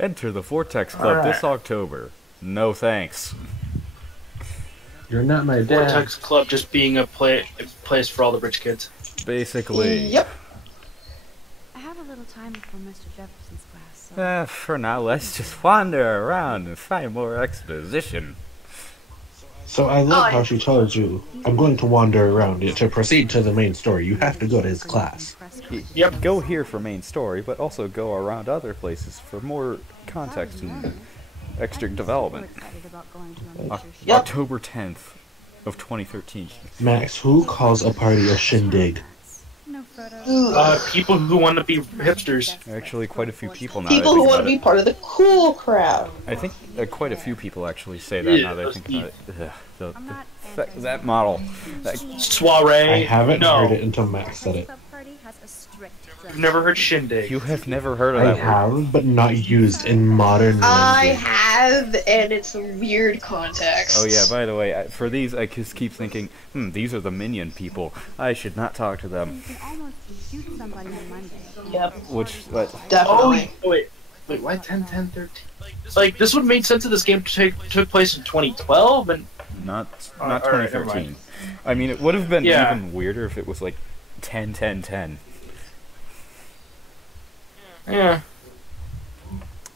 Enter the Vortex Club this October. No thanks. You're not my dad. Vortex Club just being a place for all the rich kids. Basically. Yep. I have a little time before Mr. Jefferson's class, so... For now, let's just wander around and find more exposition. So I love how she told you, I'm going to wander around. To proceed to the main story, you have to go to his class. Yep. Go here for main story, but also go around other places for more context and extra development. October 10th of 2013. Max, who calls a party a shindig? People who want to be hipsters. Actually, quite a few people now. People who want to be part of the cool crowd. I think quite a few people actually say that now that I think about it. That model. Soiree. I haven't heard it until Max said it. You've never heard shindig. You have never heard of I that have, but not used in modern I language. have, and it's a weird context. Oh yeah, by the way, for these I just keep thinking, these are the minion people. I should not talk to them. Yep. Which, Definitely. Oh, wait, why 10, 10, 13? Like, this would make sense if this game took place in 2012, and... Not alright, 2013. I mean, it would have been even weirder if it was like 10, 10, 10. Yeah.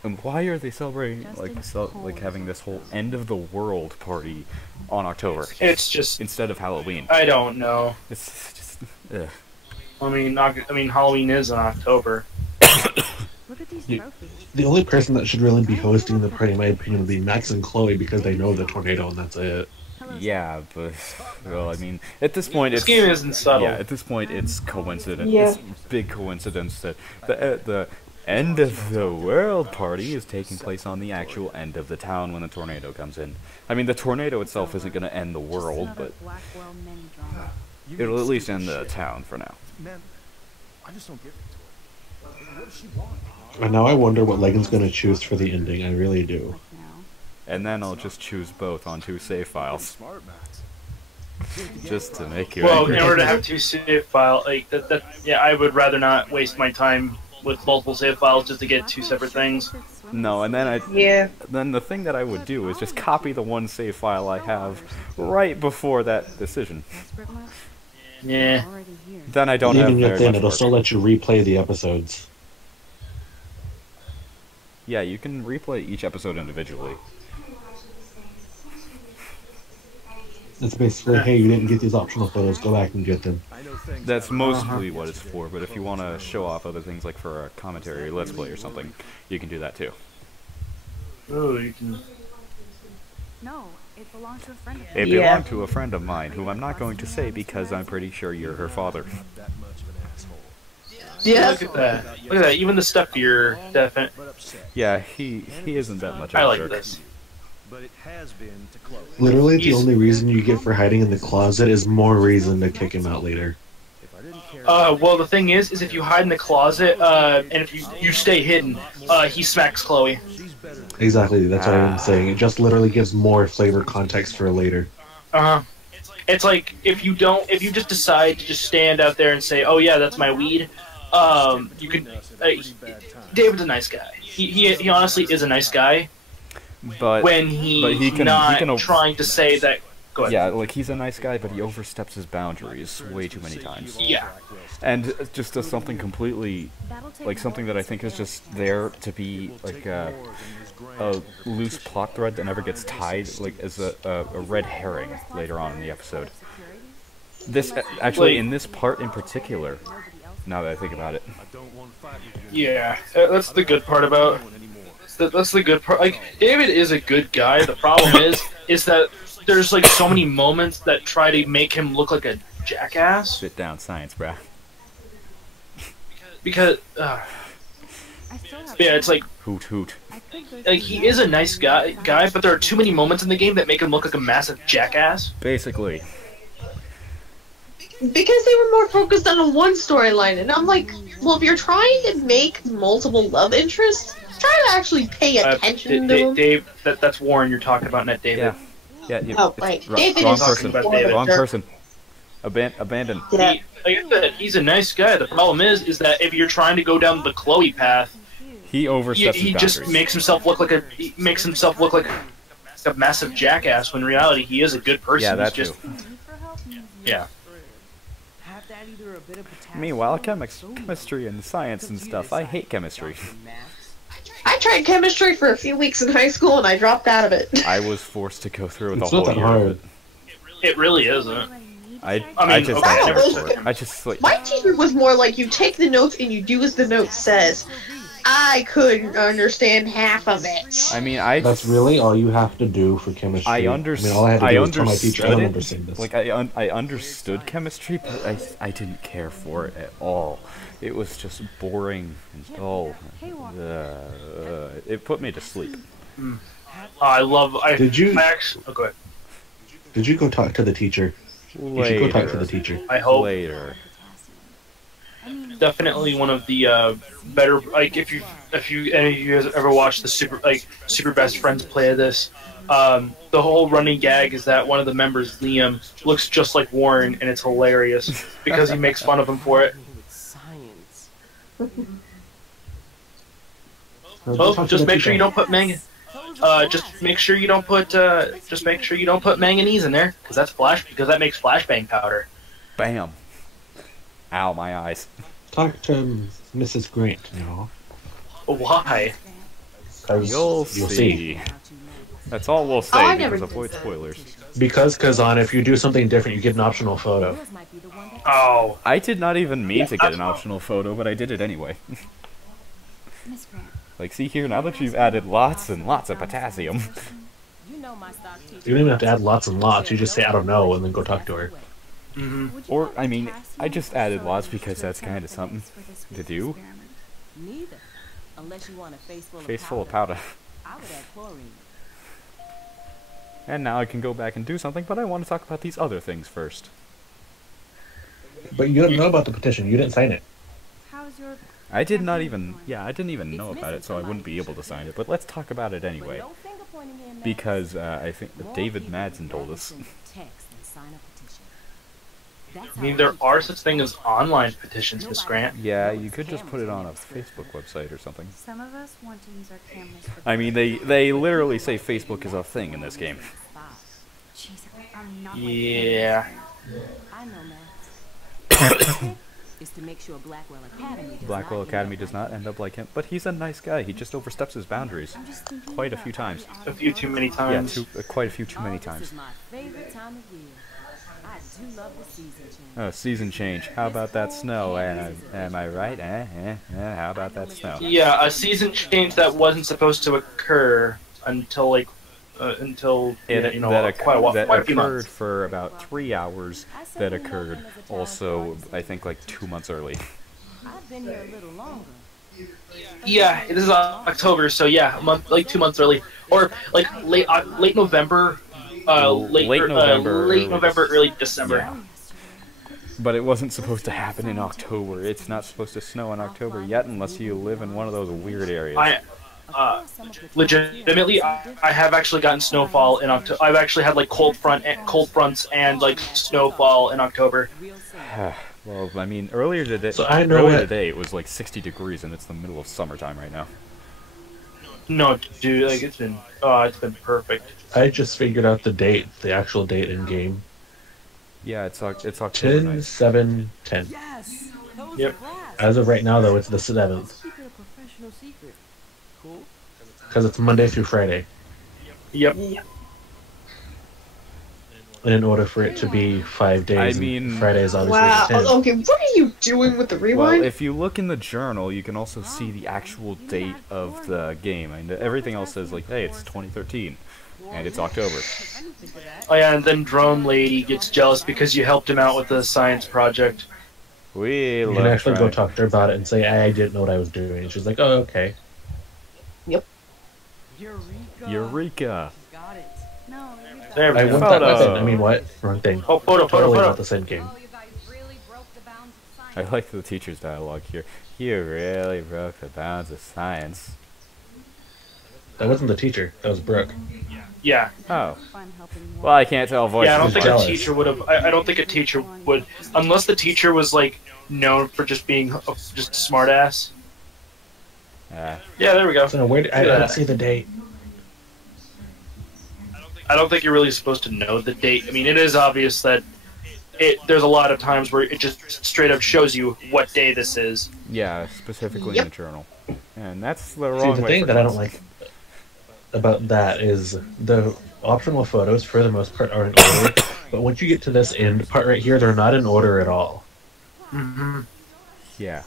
And why are they celebrating, like having this whole end of the world party on October? It's just... Instead of Halloween. I don't know. It's just... ugh. I mean, Halloween is in October. Look at these trophies. The only person that should really be hosting the party, in my opinion, would be Max and Chloe because they know the tornado and that's it. Yeah, but... Well, I mean, at this point This it's... game isn't subtle. Yeah, at this point it's coincidence. Yeah. It's big coincidence that the end of the world party is taking place on the actual end of the town when the tornado comes in. I mean, the tornado itself isn't going to end the world, but it'll at least end the town for now. Man, I just don't get it. What does she want? And now I wonder what Legan's going to choose for the ending. I really do. And then I'll just choose both on 2 save files. Smart, Max. Just to make you Well, angry. in order to have 2 save files, like, yeah, I would rather not waste my time with multiple save files just to get 2 separate things. No, and then then the thing that I would do is just copy the 1 save file I have right before that decision. Yeah. Then I don't have Even very if then, much it'll work. still let you replay the episodes. Yeah, you can replay each episode individually. It's basically, hey, you didn't get these optional photos, go back and get them. That's mostly what it's for, but if you want to show off other things like for a commentary or let's play or something, you can do that too. Oh, you can... No, it belongs to a friend of It mine. belonged to a friend of mine, whom I'm not going to say because I'm pretty sure you're her father. That much of an asshole. Yeah. Look at that. Look at that. Even the stuffier, definite. But upset. Yeah, he isn't that much of I a like jerk. this. But it has been to Chloe. Literally, the He's- only reason you get for hiding in the closet is more reason to kick him out later. If I didn't care. Well, the thing is if you hide in the closet, and if you stay hidden, he smacks Chloe. She's better than Exactly, that's what I'm saying. It just literally gives more flavor context for later. Uh-huh. It's like, if you just decide to just stand out there and say, oh yeah, that's my weed, you can, David's a nice guy. He honestly is a nice guy But when he's he can trying to say that, go ahead. yeah, like he's a nice guy, but he oversteps his boundaries way too many times. Yeah. And just does something completely, like something that I think is just there to be like a loose plot thread that never gets tied, like as a red herring later on in the episode. This actually, in this part in particular, now that I think about it. Yeah, that's the good part about. That's the good part. Like, David is a good guy. The problem is that there's like so many moments that try to make him look like a jackass. Sit down, science, bruh. Because, yeah, it's like Hoot hoot. he is a nice guy, but there are too many moments in the game that make him look like a massive jackass. Basically. Because they were more focused on one storyline, and I'm like, well, if you're trying to make multiple love interests, try to actually pay attention to them. Dave, that's Warren you're talking about, not David. Yeah. Yeah. Oh, right. David wrong is person. about David. Wrong person. Abandon. Yeah. Like I said, he's a nice guy. The problem is that if you're trying to go down the Chloe path, He oversteps his just boundaries. makes himself look like a massive jackass when in reality he is a good person. Yeah, that He's too. Yeah. Meanwhile, chemistry and science and stuff. I hate chemistry. I tried chemistry for a few weeks in high school and I dropped out of it. I was forced to go through the It's not whole that year of hard. it. It really isn't. I mean, just okay, don't never care said for it. I just like My teacher was more like, you take the notes and you do as the note says. I couldn't understand half of it. I mean, I That's really all you have to do for chemistry. I I mean, all I had to do was tell my teacher, I don't understand this. Like I understood chemistry, but I didn't care for it at all. It was just boring and dull. It put me to sleep. Did you- I actually, oh, go ahead. Did you go talk to the teacher? You should go talk to the teacher. I hope. Later. Definitely one of the better. Like if any of you guys ever watched the Super Best Friends play of this, the whole running gag is that one of the members, Liam, looks just like Warren, and it's hilarious because he makes fun of him for it. Oh, just make sure you don't put just make sure you don't put manganese in there because that makes flashbang powder. Bam. Ow, my eyes. Talk to Mrs. Grant, you know. Why? 'Cause You'll you'll see. That's all we'll say I because never avoid did. spoilers. Because Kazan, if you do something different, you get an optional photo. Oh, I did not even mean to get an optional photo, but I did it anyway. Miss Grant. Like, see here, now that you've added lots and lots of potassium. You don't even have to add lots and lots. You just say, I don't know, and then go talk to her. Or, I mean, I just added lots because that's kind of something to do. Neither. Unless you want a Face full of powder. I would add chlorine. And now I can go back and do something, but I want to talk about these other things first. But you don't know about the petition. You didn't sign it. How's your I did not even, I didn't even know about it, so I wouldn't be able to sign it, but let's talk about it anyway. No finger pointing here, Max. Because, I think that David Madsen told us. Text and sign a petition. That's I mean there are such things as online petitions, Miss Grant. Yeah, you could just put it on a Facebook website or something. some of us want to use our cameras for I mean, they literally say Facebook is a thing in this game. Jeez, I'm not like Yeah. I know, Max. Is to make sure Blackwell Academy does Blackwell not Academy end does up not like end up like him, but he's a nice guy. He just oversteps his boundaries quite a few times. A few too many Yeah, times. quite a few too many This times. is my favorite time of year. I do love the season change. Oh, season change. How about that snow? Am I right? How about that snow? Yeah, a season change that wasn't supposed to occur until like until It, you know that quite a while, that quite a few occurred months. for about 3 hours. That occurred also, I think, like 2 months early. I've been here a little longer. Yeah, this is October, so yeah, a month, like 2 months early, or like late November, Late November, late early November, early December. Yeah. But it wasn't supposed to happen in October. It's not supposed to snow in October yet unless you live in one of those weird areas. Legitimately, I have actually gotten snowfall in October. I've actually had like cold fronts and like snowfall in October. Well, I mean, earlier today, So I know earlier what- today it was like 60 degrees and it's the middle of summertime right now. No, dude, like it's been perfect. I just figured out the date, the actual date in game. Yeah, it's October 10, 9th. 7, 10. Yes. Those Yep. are glass. As of right now, though, it's the 7th. Keep it a professional secret. Cool. Because it's Monday through Friday. Yep. And in order for it to be 5 days, I and mean- Friday is obviously Wow. the 10th. Okay, what are you doing with the Well, rewind? if you look in the journal, you can also see the actual date of the game. And everything else says like, hey, it's 2013, and it's October. Oh yeah, and then Drone Lady gets jealous because you helped him out with the science project. We You can love actually go trying. talk to her about it and say, I didn't know what I was doing. And she's like, oh, okay. Eureka! Got it. No, There we I go. want that Photo. weapon. I mean, what? Wrong thing. Oh, photo. Totally not the same game. you guys really broke the bounds of I science. like the teacher's dialogue here. You really broke the bounds of science. That wasn't the teacher. That was Brooke. Yeah. Oh, Fun helping you well, I can't tell voices. Yeah, I don't was think jealous. a teacher would have. I don't think a teacher would, unless the teacher was like known for just being just a smart ass. Yeah, there we go. So where I don't see the date. I don't think you're really supposed to know the date. I mean, it is obvious that there's a lot of times where it just straight up shows you what day this is. Yeah, specifically in the journal. And that's the See, wrong the way thing for that I don't classes. like about that is the optional photos, for the most part, are in order. But once you get to this end part right here, they're not in order at all. Mm-hmm. Yeah.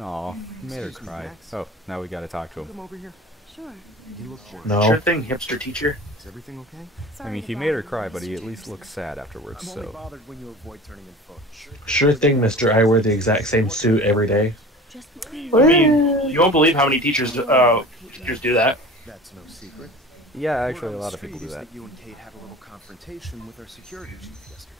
Aw, you made her Excuse me, cry. Max? Oh, now we gotta talk to him. Come over here. Sure. You look worried. No. Sure thing, hipster teacher. Is everything okay? I mean, he made her cry, but he at least looks sad afterwards, I'm only so... bothered when you avoid turning in photos. Sure thing, mister. I wear the exact same suit every day. Just between I mean, you won't believe how many teachers do that. That's no secret. Yeah, Word actually, on a the lot of street people do is that. You and Kate had a little confrontation with our security chief yesterday.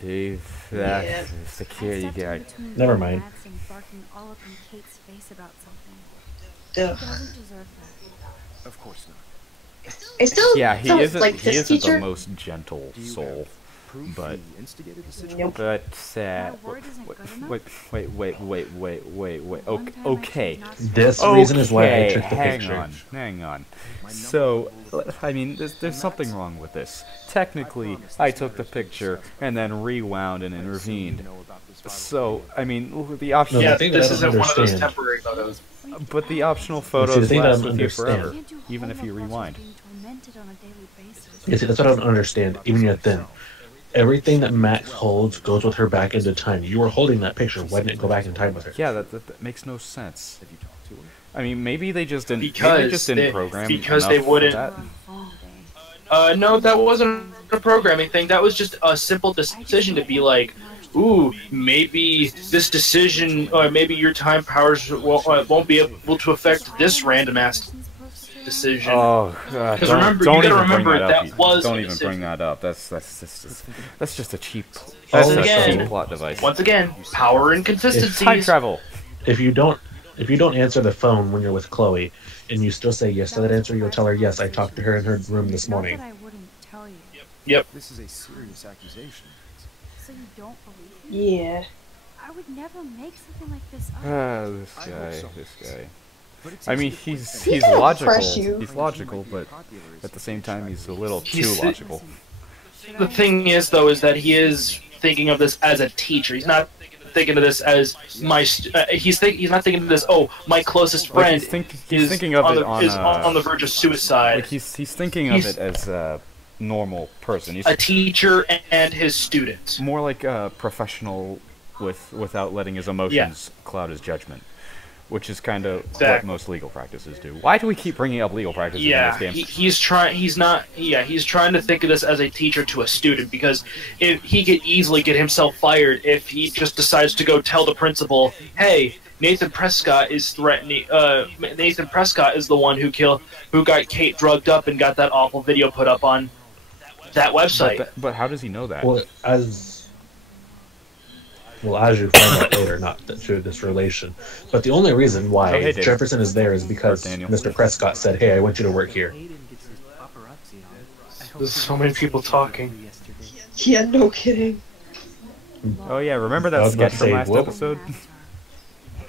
Dave, Yeah. that security guy. Never mind. Barking all up in Kate's face about something. Ugh. He doesn't deserve that. Of course not. I still Yeah, he don't isn't, like he this isn't teacher. the most gentle Do you soul. have proof but- he instigated the situation? Nope. But, My word isn't good enough? wait. One time I Okay. chose not to- This reason is why I Okay, took the picture. hang on. So, I mean, there's something wrong with this. Technically, I took the picture and then rewound and intervened. So, I mean, the option, No, Yeah, the thing that this I don't isn't one of those understand- temporary photos. but the optional See, the photos thing that I last don't with you understand- forever, Can't do even if you homework while rewind. being tormented on a daily basis. Yeah, see, that's what I don't understand. Even yet then, everything that Max holds goes with her back into time. You were holding that picture. Why didn't it go back in time with her? Yeah, that makes no sense. Have you talked to her? I mean, maybe they just didn't. maybe Because they just didn't they- program because enough they for wouldn't- that. We're on the phone today. No, that wasn't a programming thing. That was just a simple decision to be like, ooh, maybe this decision, or maybe your time powers won't be able to affect this random ass decision. Oh God! 'Cause Don't, remember- don't you gotta even bring remember that up. that was Don't a even decision. bring that up. That's just a cheap. Once That's a again- cheap plot device. Once again, power Time inconsistencies. travel. If you don't answer the phone when you're with Chloe, and you still say yes to that answer, you'll tell her, yes, I talked to her in her room this morning. Not that I wouldn't tell you. Yep. This is a serious accusation. So you don't believe me? Yeah. I would never make something like this up. This I hope guy. so. This guy. But it's I mean, easy to point he's fingers. gonna logical. crush you. He's logical, but at the same time, he's a little too He's- logical. Should The I- thing is, though, is that he is thinking of this as a teacher. He's not thinking of this as my. He's not thinking of this. Oh, my closest Like, friend he's is thinking of on it the, on is on the verge of suicide. like he's thinking of he's- it as a normal person. He's A teacher and his student. more like a professional without letting his emotions cloud his judgment, which is kind of what Exactly. most legal practices do. Why do we keep bringing up legal practices Yeah, in this game? he's trying. He's not. Yeah, he's trying to think of this as a teacher to a student because if he could easily get himself fired if he just decides to go tell the principal, "Hey, Nathan Prescott is threatening. Nathan Prescott is the one who got Kate drugged up and got that awful video put up on that website." But how does he know that? Well, as you find out later, not through this relation. But the only reason why Oh, hey, Dave. Jefferson is there is because Or Daniel. Mr. Prescott said, hey, I want you to work here. There's so many people talking. Yeah, no kidding. Oh yeah, remember I that was about sketch to from say, last whoop. episode?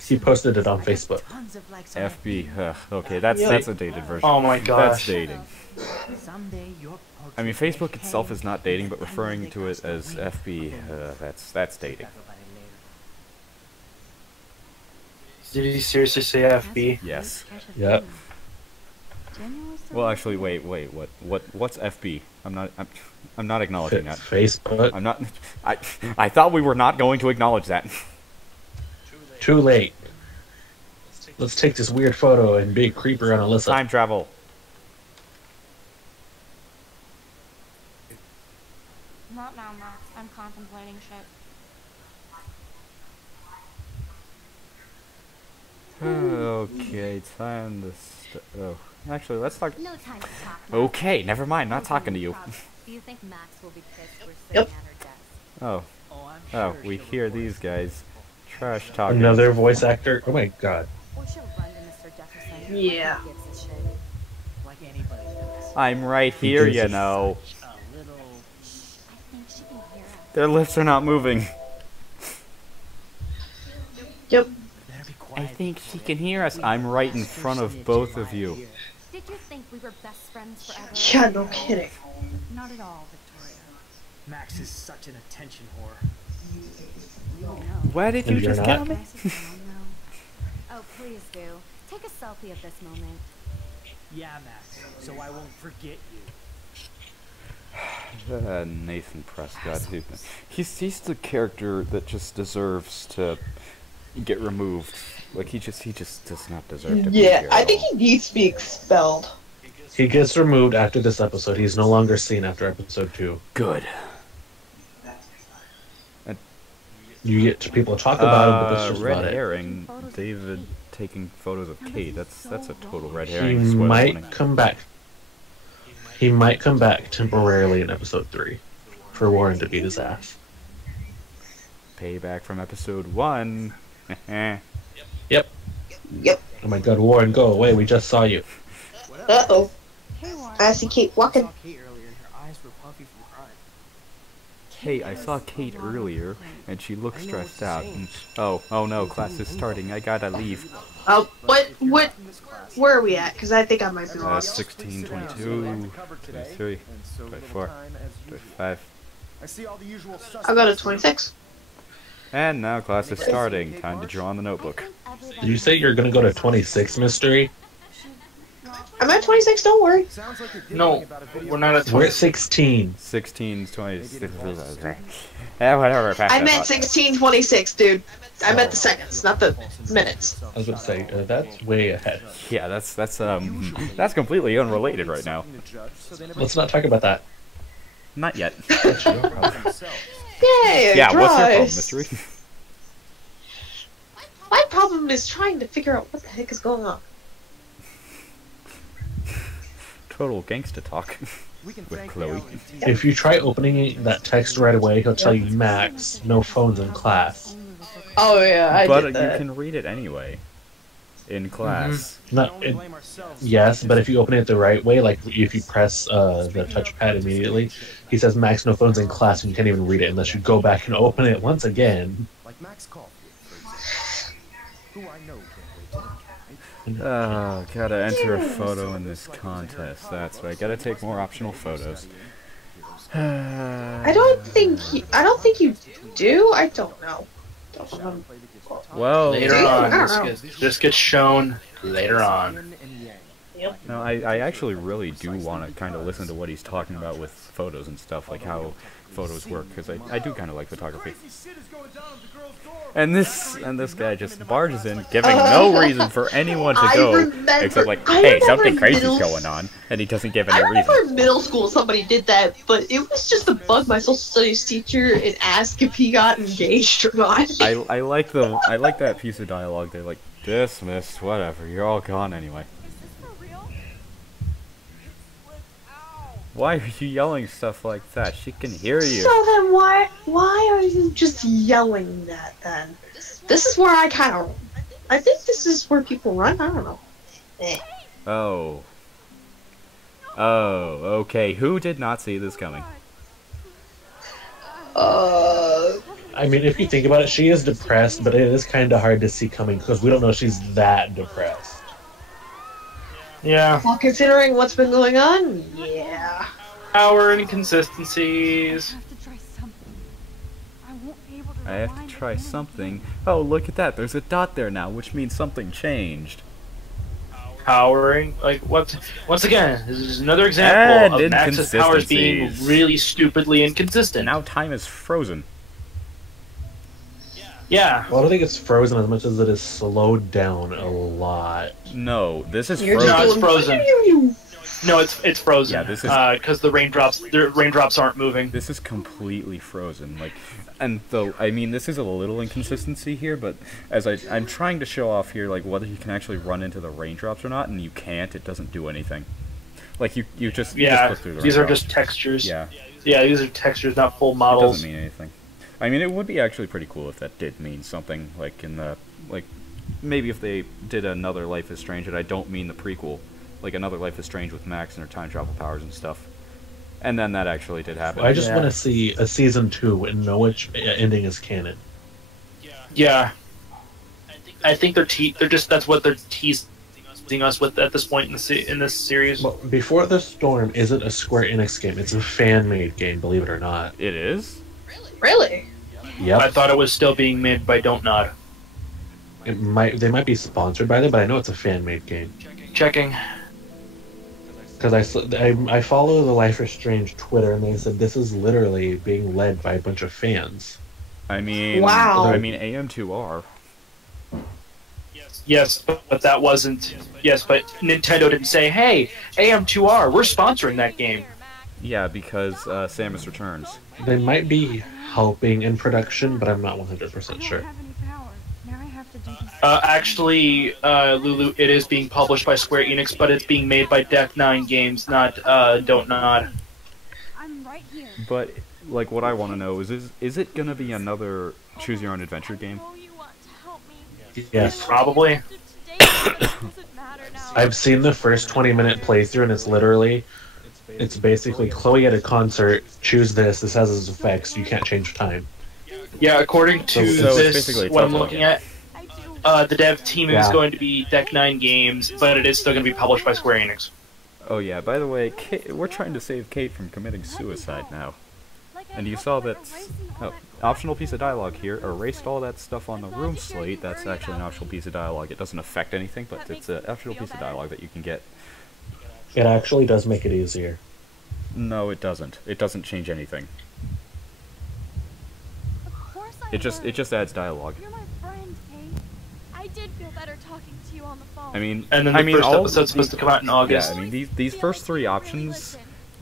He posted it on Facebook. Tons of likes on FB. Okay, that's Yep. that's a dated version. Oh my That's gosh. dating. Someday your I mean, Facebook itself is not dating, but referring to it as FB, that's dating. Did he seriously say FB? Yes. Yep. Well, actually, wait. What's FB? I'm not acknowledging that. Facebook. I'm not. I thought we were not going to acknowledge that. Too late. Let's take this weird photo and be a creeper on Alyssa. Time travel. Not now, Max. I'm contemplating shit. Okay, time to. Oh, actually, let's talk. No time to talk. Max. Okay, never mind. Not talking to you. Do you think Max will be pissed we're sitting Yep. at her desk? Oh. Oh, we hear these guys trash talking. Another voice actor. Oh my god. Or she'll run to Mr. Jefferson. Yeah. Like he gives a shit. Like anybody does. I'm right here, Gives you a know. A little. I think she can hear us. Their lips are not moving. Yep. Better be I quiet. think she can hear us. I'm right in front of both of you. Did you think we were best friends forever? Yeah, no kidding. Not at all, Victoria. Max is such an attention whore. Where did you And you're just not? get me? Nice and calm, though. Oh, please do. Take a selfie of this moment. Yeah, Max. So I won't forget you. Nathan Prescott. He's the character that just deserves to get removed. Like he just does not deserve to be Yeah, here I at think all. he needs to be expelled. He gets removed after this episode. He's no longer seen after episode 2. Good. You get to people talk about him, but that's just red about it. herring. David taking photos of Kate. That's a total red He herring. Spoiler warning. might come back. He might come back temporarily in episode 3 for Warren to beat his ass. Payback from episode 1. Yep. Yep. Oh my god, Warren, go away. We just saw you. Uh-oh. Hey, Warren. I see Kate I walking. saw Kate earlier and her eyes were puffy from crying. Hey, I saw Kate earlier, and she looks stressed out. And, oh no, class is starting. I gotta leave. Oh, where are we at? Because I think I might be lost. 16, 22, 23, 24, 25. I see all the usual suspects. I'll go to 26. And now class is starting. Time to draw on the notebook. Did you say you're gonna go to 26, Mystery? I'm at 26, don't worry. Sounds like you're giggling No, about a video we're not at We're at 26. 16. 16, 26. Yeah, whatever. pass I that meant thought. 1626, dude. I meant the seconds, not the minutes. I was about to say, that's way ahead. Yeah, that's completely unrelated right now. Let's not talk about that. Not yet. Yay, Yeah, what's your problem, draws. mystery? My problem is trying to figure out what the heck is going on. Total gangsta talk with Chloe. If you try opening that text right away, he'll tell you, Max, no phones in class. Oh yeah, I But did you that. can read it anyway. In class. Not, yes, but if you open it the right way, like if you press the touchpad immediately, he says, Max, no phones in class, and you can't even read it unless you go back and open it once again. Like Max Caulfield, for example, who I know can't wait to Oh, gotta enter a photo in this contest. That's right. Gotta take more optional photos. I don't think you do. I don't know. Don't remember. Well, Later I on, don't know. this gets shown later on. no, I actually really do want to kind of listen to what he's talking about with photos and stuff, like how photos work, because I do kind of like photography. And this guy just barges in, giving no reason for anyone to I go, remember- except like, I hey, remember something crazy's middle- going on, and he doesn't give I any remember reason. in middle school somebody did that, but it was just to bug my social studies teacher and ask if he got engaged or not. I like that piece of dialogue. They're like, dismissed, whatever, you're all gone anyway. Why are you yelling stuff like that? She can hear you. So then why are you just yelling that then? This is where I think this is where people run, I don't know. Oh. Oh, okay. Who did not see this coming? I mean, if you think about it, she is depressed, but it is kind of hard to see coming because we don't know she's that depressed. Yeah. Well, considering what's been going on, yeah. Power inconsistencies. I have to try something. I won't be able to I have rewind to try the moment. something. Oh, look at that. There's a dot there now, which means something changed. Powering, like once again, this is another example And of Max's powers being inconsistencies. really stupidly inconsistent. Now time is frozen. Yeah. Well, I don't think it's frozen as much as it is slowed down a lot. No, this is You're frozen. No, it's just frozen. going, No, it's frozen. Yeah, this is- because the raindrops aren't moving. This is completely frozen. Like, and though I mean, this is a little inconsistency here, but as I'm trying to show off here, like whether you can actually run into the raindrops or not, and you can't. It doesn't do anything. Like you just Yeah, look through the these are raindrops. just textures. Yeah, Yeah, these are textures, not full it models. doesn't mean anything. I mean, it would be actually pretty cool if that did mean something. Like in the maybe if they did another Life is Strange, and I don't mean the prequel, like another Life is Strange with Max and her time travel powers and stuff. And then that actually did happen. I just Yeah. want to see a season 2 and know which ending is canon. Yeah. I think they're just that's what they're teasing us with at this point in this series. Well, Before the Storm isn't a Square Enix game. It's a fan-made game, believe it or not. It is? Really? Yep. I thought it was still being made by Don't Nod. They might be sponsored by them, but I know it's a fan-made game. Checking. Because I follow the Life is Strange Twitter, and they said this is literally being led by a bunch of fans. I mean, Wow. I mean, AM2R. Yes, but that wasn't. Yes, but Nintendo didn't say, "Hey, AM2R, we're sponsoring that game." Yeah, because Samus Returns. They might be helping in production, but I'm not 100% sure. Actually, Lulu, it is being published by Square Enix, but it's being made by Deck 9 Games, not Don't Nod. I'm right here. But like, what I want to know is it gonna be another choose your own adventure game? Yes. Probably. I've seen the first 20-minute playthrough, and it's basically Chloe at a concert, choose this has its effects, you can't change time. Yeah, according to So it's this, basically a what I'm Telltale looking game. at, the dev team is Yeah. going to be Deck 9 Games, but it is still going to be published by Square Enix. Oh yeah, by the way, we're trying to save Kate from committing suicide now. And you saw that optional piece of dialogue here, erased all that stuff on the room slate. That's actually an optional piece of dialogue. It doesn't affect anything, but it's an optional piece of dialogue that you can get. It actually does make it easier. No, it doesn't. It doesn't change anything. It just adds dialogue. You're my friend, Kate. I did feel better talking to you on the phone. I mean, And then the first episode's supposed to come out in August. Yeah, I mean these first three options,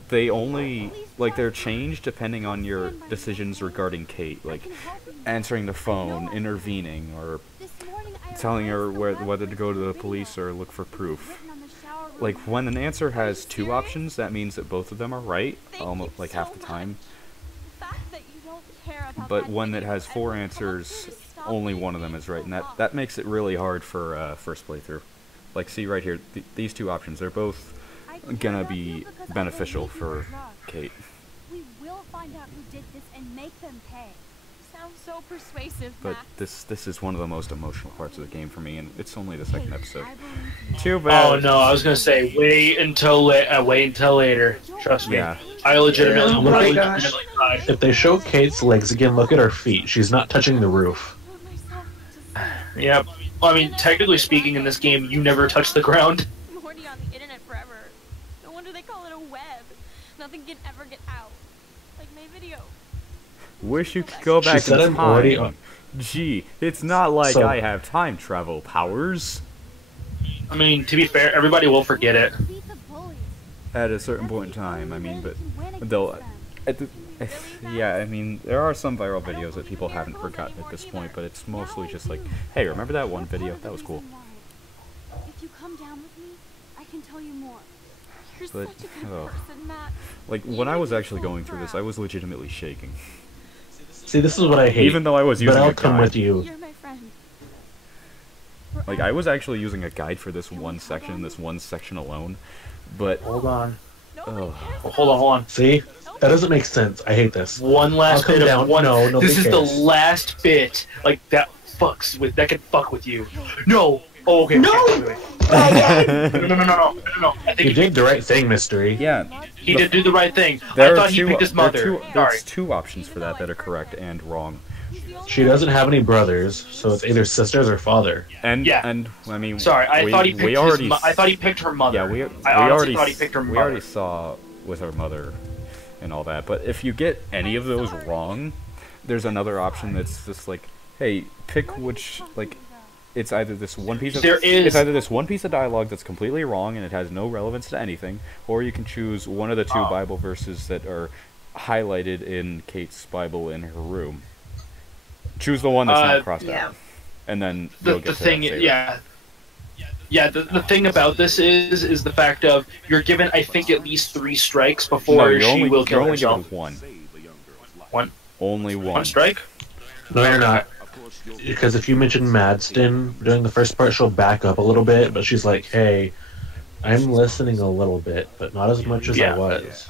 they only they're changed depending on your decisions regarding Kate, like answering the phone, intervening, or telling her whether to go to the police or look for proof. Like when an answer has two options, that means that both of them are right, almost like half the time. But when it has four answers, only one of them is right, and that makes it really hard for first playthrough. Like, see right here, these two options, they're both gonna be beneficial for Kate. We will find out who did this and make them pay. Sounds so persuasive, But Max. this is one of the most emotional parts of the game for me, and it's only the second episode. Too bad. Oh no, I was going to say, wait until later. Trust me. Yeah. I legitimately, Oh my really gosh. legitimately cried. If they show Kate's legs again, look at her feet. She's not touching the roof. Yep. Well, I mean, technically speaking, in this game, you never touch the ground. Morty on the internet forever. No wonder they call it a web. Nothing can ever get out. Like my video. Wish you could go She back said in I'm already time. Gee, it's not like So- I have time travel powers. I mean, to be fair, everybody will forget it. Beat the bullies. At a certain point in time, I mean, but they'll... Yeah, I mean, there are some viral videos that people haven't forgotten at this point, but it's mostly just like, hey, remember that one video? That was cool. If you come down with me, I can tell you more. You're But, such a good oh. person, Matt. Like, when I was actually going through this, I was legitimately shaking. See, this is what I hate. Even though I was using but I'll a come guide. with you. You're my friend. Like, I was actually using a guide for this one section alone, but... Hold on. Oh. Hold on. See? That doesn't make sense. I hate this. One last I'll come bit down. of one. No, nobody this is cares. the last bit. Like that can fuck with you. No. Oh, okay. No! Okay, wait. No. I think You did the right thing, Mystery. Yeah, he did do the right thing. there I are thought he two, picked his mother. Sorry. there's two options for that are correct and wrong. She doesn't have any brothers, so it's either sisters or father. And, Yeah. and I mean... Sorry, I thought he picked already I thought he picked her mother. Yeah, we I honestly already thought he picked her we mother. already saw with her mother and all that. But if you get any of those wrong, there's another option that's just like, hey, pick which, like, it's either this one piece of it's either this one piece of dialogue that's completely wrong and it has no relevance to anything, or you can choose one of the two Bible verses that are highlighted in Kate's Bible in her room. Choose the one that's not crossed out, and then you'll get The to thing, that save. yeah. The thing about this is the fact of you're given, I think, at least 3 strikes No, before you're she only, will you're kill only herself. given one. One. Only one. One strike. No, you're not. Because if you mention Madston during the first part, she'll back up a little bit, but she's like, hey, I'm listening a little bit, but not as much as I Yeah. was.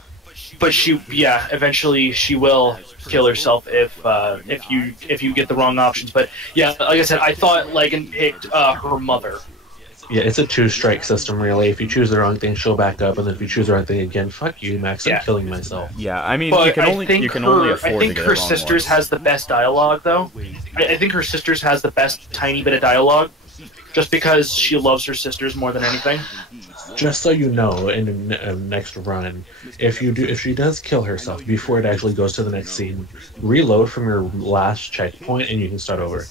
eventually she will kill herself if you get the wrong options. But yeah, like I said, I thought Legan picked her mother. Yeah, it's a two-strike system, really. If you choose the wrong thing, she'll back up, and then if you choose the right thing again, fuck you, Max, I'm killing myself. Yeah, I mean, But you can only afford I to think get her it wrong sisters once. has the best dialogue, though. I think her sisters has the best tiny bit of dialogue, just because she loves her sisters more than anything. Just so you know, in the next run, if she does kill herself before it actually goes to the next scene, reload from your last checkpoint, and you can start over.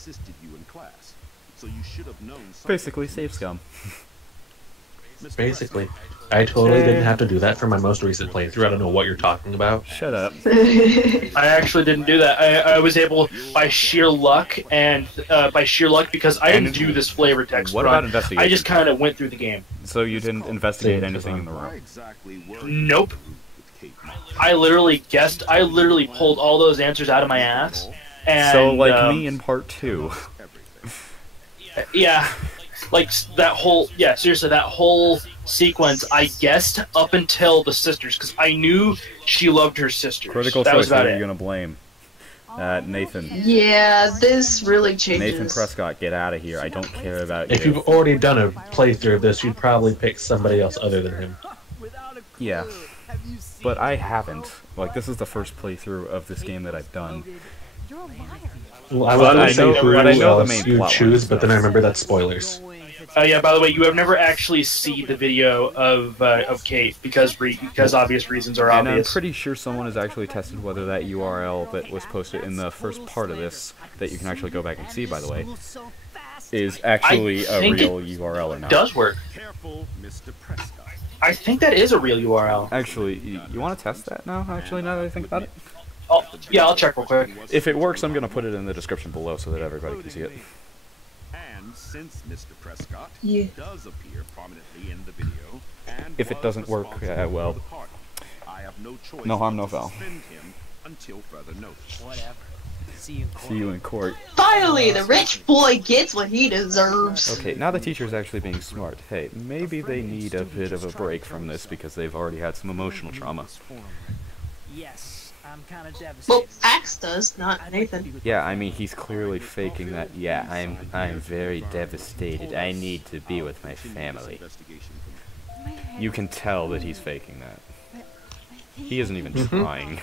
Basically, save scum. Basically. I totally didn't have to do that for my most recent playthrough. I don't know what you're talking about. Shut up. I actually didn't do that. I was able, by sheer luck, because I didn't do this flavor text What run, about investigation? I just kind of went through the game. So you didn't investigate anything in the room? Nope. I literally guessed. I literally pulled all those answers out of my ass. And, So, like me in part 2. Yeah. Like, seriously, that whole sequence, I guessed up until the sisters, because I knew she loved her sisters. Critical that choice, was who about are you it. gonna blame? Nathan. Yeah, this really changes. Nathan Prescott, get out of here. I don't care about If you. you've already done a playthrough of this, you'd probably pick somebody else other than him. Yeah. But I haven't. Like, this is the first playthrough of this game that I've done. Well, I was But going I to say know- who but I know the else main you plot choose, lines, but then though. I remember that's spoilers. Yeah, by the way, you have never actually seen the video of Kate, because obvious reasons are And I'm obvious. pretty sure someone has actually tested whether that URL that was posted in the first part of this, that you can actually go back and see, by the way, is actually a think real URL or not. Does work. I think that is a real URL. Actually, you want to test that now, actually, now that I think about it? Oh, yeah, I'll check real quick. If it works, I'm going to put it in the description below so that everybody can see it. And since Mr. Prescott Yeah. does appear prominently in the video, and If it doesn't work, well, I have no choice no harm, but no to foul. suspend him until further notice. Whatever. See you in court. See you in court. Finally, the rich boy gets what he deserves. Okay, now the teacher's actually being smart. Hey, maybe they need a bit of a break from this because they've already had some emotional trauma. Yes, I'm kind of devastated. Well, Axe does, not Nathan. Yeah, I mean, he's clearly faking that. Yeah, I'm very devastated. I need to be with my family. You can tell that he's faking that. He isn't even trying.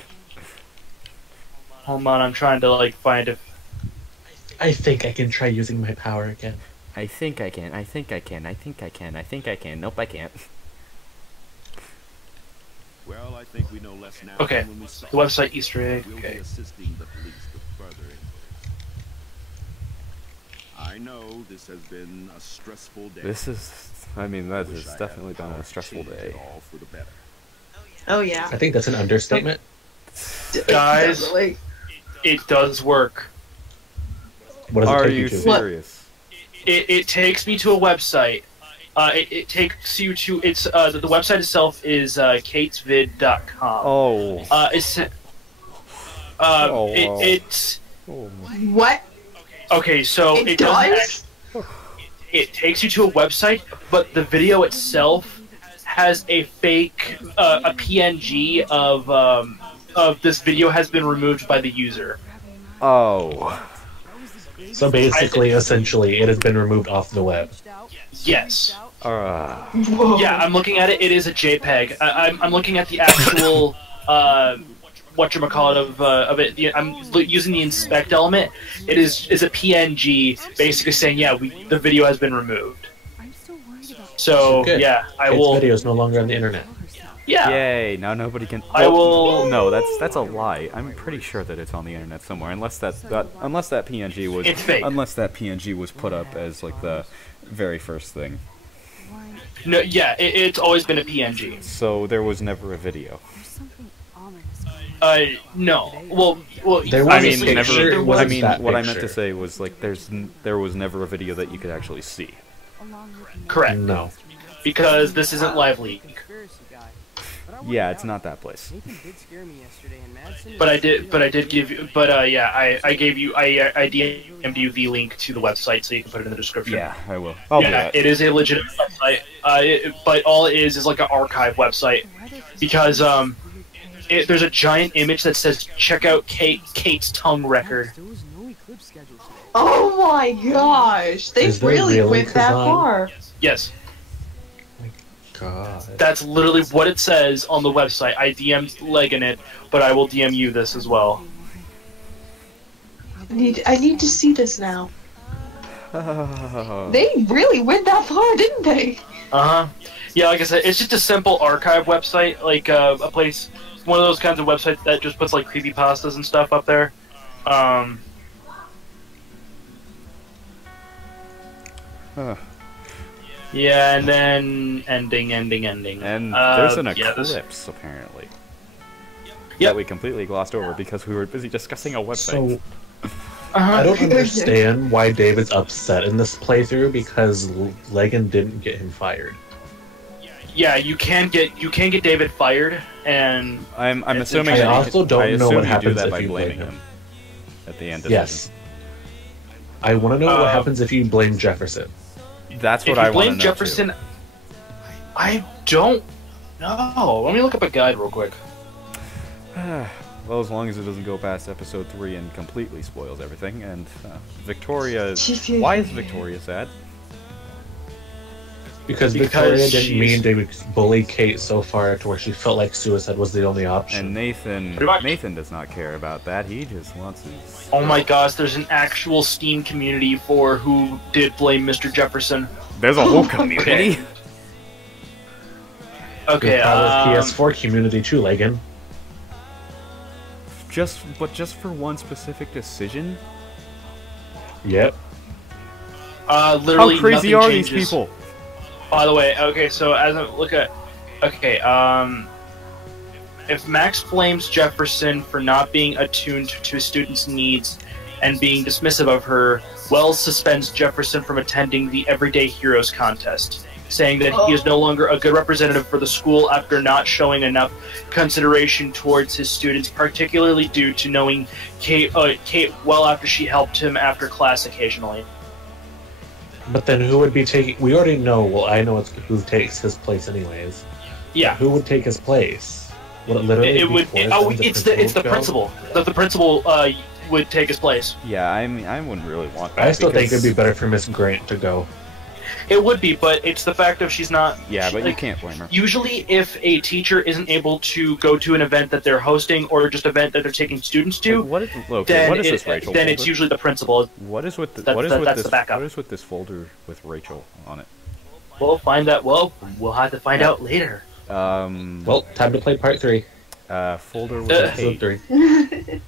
Hold on, I'm trying to find it. I think I can try using my power again. I think I can. I think I can. I think I can. I think I can. Nope, I can't. Well, I think we know less now Okay, than when we saw. the website Easter egg. We'll Okay. be assisting the police with further inquiries. I know this has been a stressful day. This is. I mean, that Wish has I had definitely the been power a to stressful change day. it all for the better. Oh yeah. I think that's an understatement. Guys, Definitely. it does work. What does it Are take you you to? serious? It takes me to a website. It takes you to the website itself is katesvid.com. Oh. It's Oh, it, wow. it's Oh. What? okay. So It it doesn't does? it takes you to a website, but the video itself has a fake a PNG of this video has been removed by the user. Oh. So basically, essentially, it has been removed off the web. Yes. Whoa. Yeah, I'm looking at it. It is a JPEG. I'm looking at the actual whatchamacallit of it. I'm using the inspect element. It is a PNG, basically saying the video has been removed. I'm still worried about So Good. yeah, I Its will. video is no longer on the internet. Yeah. Yay! Now nobody can. I will- No, that's a lie. I'm pretty sure that it's on the internet somewhere, unless that PNG was It's fake. unless that PNG was put up as like the very first thing. No, yeah, it's always been a PNG. So there was never a video. there's something ominous. No. Well, There was I a mean, picture, never. it I wasn't mean, that what I meant to picture. say was like there was never a video that you could actually see. Along with correct. No. Because this isn't live leak. Conspiracy guy. But I Yeah, worked it's out. not that place. Nathan did scare me yesterday, and Madsen But is- I did give you. But I gave you. I DM'd you the link to the website, so you can put it in the description. Yeah, I will. I'll do Yeah, that. it is a legitimate website. But all it is like an archive website, because there's a giant image that says "Check out Kate's tongue record." There was no eclipse scheduled today. Oh my gosh, they Is there really really, went that Kazan? far. Yes, God. that's literally what it says on the website. I DM'd Legan it, but I will DM you this as well. I need to see this now. They really went that far, didn't they? Yeah, like I said, it's just a simple archive website, like a place, one of those kinds of websites that just puts like creepypastas and stuff up there. Yeah, and then ending. And there's an yeah, eclipse, apparently. Yep. That we completely glossed over because we were busy discussing a website. So, I don't understand why David's upset in this playthrough because Legan didn't get him fired. Yeah, you can get David fired, and I'm assuming I that also don't know what you do happens that if by you blaming blame him at the end of Yes. I want to know what happens if you blame Jefferson. That's if what you I want to blame know Jefferson, too. I don't know. Let me look up a guide real quick. Well, as long as it doesn't go past episode 3 and completely spoils everything. And Victoria, why is Victoria sad? Because Victoria didn't mean to bully Kate so far to where she felt like suicide was the only option. And Nathan does not care about that. He just wants his... Oh my gosh, there's an actual Steam community for who did blame Mr. Jefferson. There's a whole community? Okay, PS4 community too, Legan. Just for one specific decision? Yep. Literally How crazy nothing are changes. these people? By the way, okay, so as I look at, okay, if Max blames Jefferson for not being attuned to a student's needs and being dismissive of her, Wells suspends Jefferson from attending the Everyday Heroes contest, saying that he is no longer a good representative for the school after not showing enough consideration towards his students, particularly due to knowing Kate well after she helped him after class occasionally. But then who would be taking... We already know, well, I know it's who takes his place anyways. Yeah. Who would take his place? Would it literally it's the principal. The principal would take his place. Yeah, I mean, I wouldn't really want that. I still think it'd be better for Miss Grant to go. It would be, but it's the fact of she's not... Yeah, but like, you can't blame her. Usually, if a teacher isn't able to go to an event that they're hosting or just an event that they're taking students to, what is then this Rachel then folder? it's usually the principal. What is with the backup. What is with this folder with Rachel on it? We'll find out. Well, we'll have to find out later. Well, time to play part 3. Folder with Episode Kate. 3.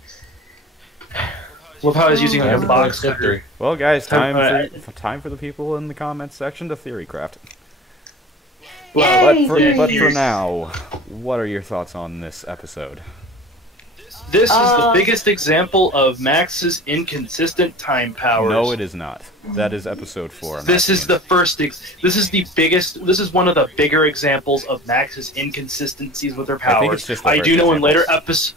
Well, how I was using like a box Episode cutter. 3. Well, guys, time for the people in the comments section to theorycraft. Yay, But for now, what are your thoughts on this episode? This is the biggest example of Max's inconsistent time powers. No, it is not. That is episode 4. This is the first. This is the biggest. This is one of the bigger examples of Max's inconsistencies with her powers. I think it's just the I first do know in later examples. episodes.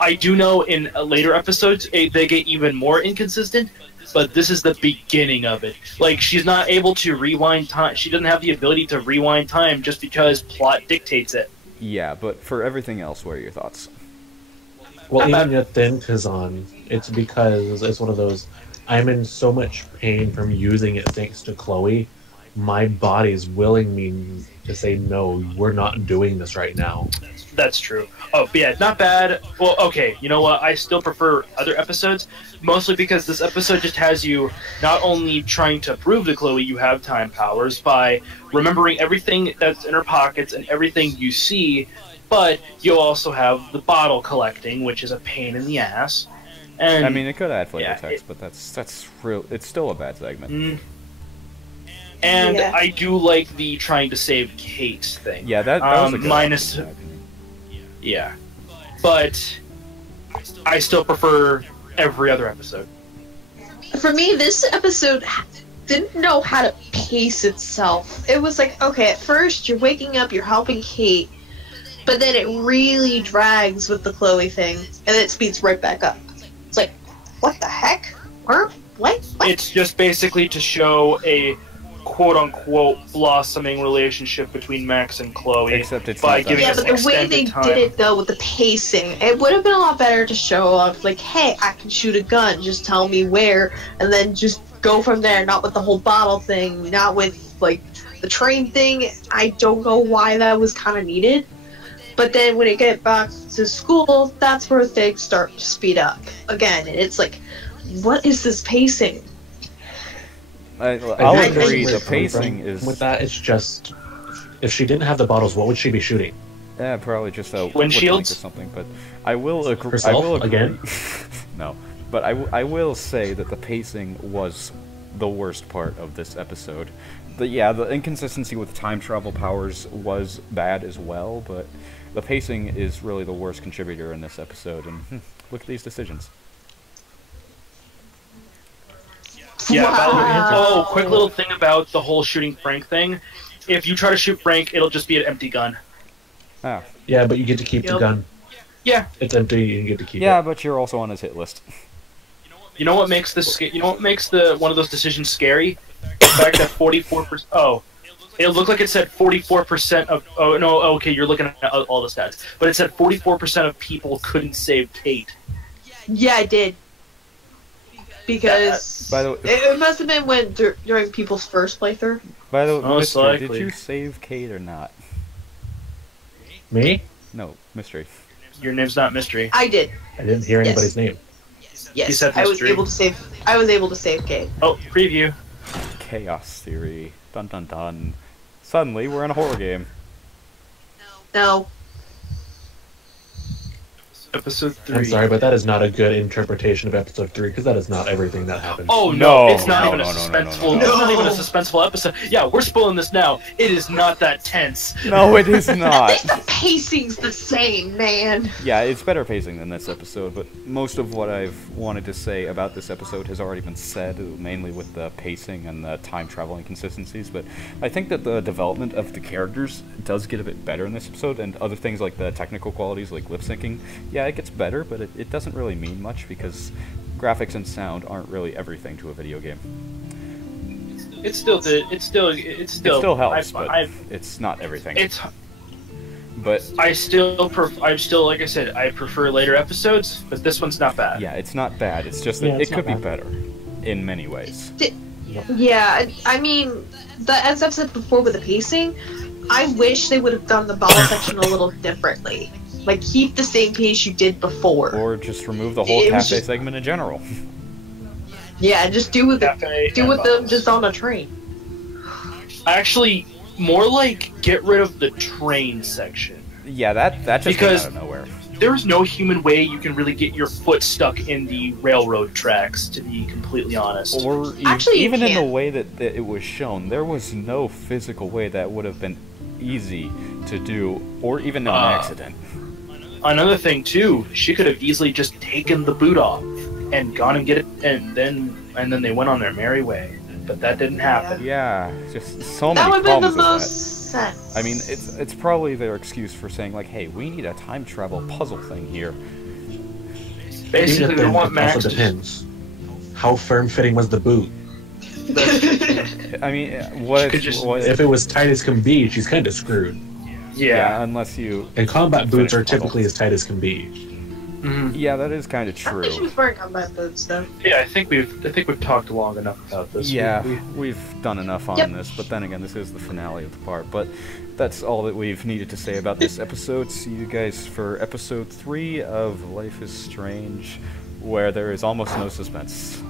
I do know in later episodes they get even more inconsistent, but this is the beginning of it. Like, she's not able to rewind time. She doesn't have the ability to rewind time just because plot dictates it. Yeah, but for everything else, what are your thoughts? Well, even yet then, Kazan, it's because it's one of those... I'm in so much pain from using it thanks to Chloe. My body's willing me to say, no, we're not doing this right now. That's true. Oh, but yeah, not bad. Well, okay, you know what? I still prefer other episodes, mostly because this episode just has you not only trying to prove to Chloe you have time powers by remembering everything that's in her pockets and everything you see, but you also have the bottle collecting, which is a pain in the ass. And I mean, it could add flavor yeah, text, but that's real. It's still a bad segment. And Yeah. I do like the trying to save Kate thing. Yeah, that was a good minus. episode, in my opinion. Yeah, but I still prefer every other episode. For me, this episode didn't know how to pace itself. It was like, okay, at first you're waking up, you're helping Kate, but then it really drags with the Chloe thing, and then it speeds right back up. It's like, what the heck? What? It's just basically to show quote-unquote blossoming relationship between Max and Chloe. Except it's by not that giving Yeah, us but the way extended they time. did it though with the pacing, it would have been a lot better to show off like, hey, I can shoot a gun, just tell me where, and then just go from there, not with the whole bottle thing, not with like the train thing. I don't know why that was kind of needed. But then when it get back to school, that's where things start to speed up again, and it's like, what is this pacing? I'll I agree. think- The pacing is with that. It's just if she didn't have the bottles, what would she be shooting? probably just a Windshields? or something. But I will agree. Herself again? No, but I will say that the pacing was the worst part of this episode. The inconsistency with time travel powers was bad as well, but the pacing is really the worst contributor in this episode. And look at these decisions. Yeah. Wow. Quick little thing about the whole shooting Frank thing. If you try to shoot Frank, it'll just be an empty gun. Ah, Yeah, but you get to keep the Yep. gun. Yeah. It's empty. You get to keep yeah, it. but you're also on his hit list. You know what makes this? You know what makes the one of those decisions scary? The fact that 44%. Oh, it looked like it said 44% of. Oh no. Okay, you're looking at all the stats, but it said 44% of people couldn't save Kate. Yeah, I did. Because By the way- it must have been when during people's first playthrough. By the way, Most Mystery, did likely. you save Kate or not? Me? No, Mystery. Your name's not Mystery. I did. I didn't hear Yes. anybody's name. Yes, You said I was mystery. able to save. I was able to save Kate. Oh, preview. Chaos Theory. Dun dun dun. Suddenly, we're in a horror game. No, Episode 3. I'm sorry, but that is not a good interpretation of episode 3 because that is not everything that happened. Oh No, no, it's not no, even a no, no, no, suspenseful. no, no, It's not no. even a suspenseful episode. Yeah, we're spoiling this now. It is not that tense. No, it is I not. think the pacing's the same, man. Yeah, it's better pacing than this episode, but most of what I've wanted to say about this episode has already been said, mainly with the pacing and the time travel inconsistencies, but I think that the development of the characters does get a bit better in this episode, and other things like the technical qualities, like lip syncing, yeah, it gets better, but it doesn't really mean much, because graphics and sound aren't really everything to a video game. It still did. It still helps, but I, it's not everything. it's. But I'm still like I said. I prefer later episodes, but this one's not bad. yeah, it's not bad. It's just that Yeah, it it's could not be bad. better in many ways. Yeah, I mean, as I've said before with the pacing, I wish they would have done the bottle section a little differently. Like, keep the same pace you did before. Or just remove the whole It was cafe just- segment in general. Yeah, just do with Cafe do and with them bottles. just on a train. Actually, more like get rid of the train section. Yeah, that just Because- came out of nowhere. There's no human way you can really get your foot stuck in the railroad tracks, to be completely honest. Or Actually, you even in the can't. way that it was shown, there was no physical way that would have been easy to do, or even an accident. Another thing too, she could have easily just taken the boot off and gone and get it, and then they went on their merry way. But that didn't happen. Yeah, just so That many would have been the problems with most sense. that. I mean, it's probably their excuse for saying like, "Hey, we need a time travel puzzle thing here." Basically, Even they then, want it Max also to. depends. How firm fitting was the boot? I mean, what? could just- If it was tight as can be, she's kind of screwed. Yeah. unless you. And combat boots are Finish puzzle. typically as tight as can be. Mhm. Yeah, that is kind of I think she true. was wearing combat boots though. Yeah, I think we've talked long enough about this. Yeah, We- we've done enough on Yep. this, but then again, this is the finale of the part. But that's all that we've needed to say about this episode. See you guys for episode 3 of Life is Strange, where there is almost no suspense.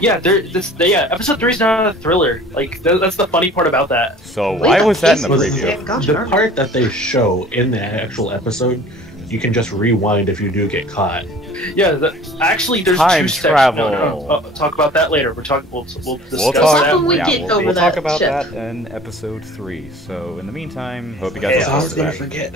yeah, episode 3 is not a thriller. Like that's the funny part about that. So Wait, why the was that in the pace was- preview? Yeah, gosh The darn it. part that they show in the actual episode, you can just rewind if you do get caught. Yeah, actually, there's Time two sections. travel. No. Talk about that later. We'll discuss We'll that. talk, when we get over we'll talk that about ship. that in episode 3. So in the meantime, hope you guys Yeah, look I forward to that. forget.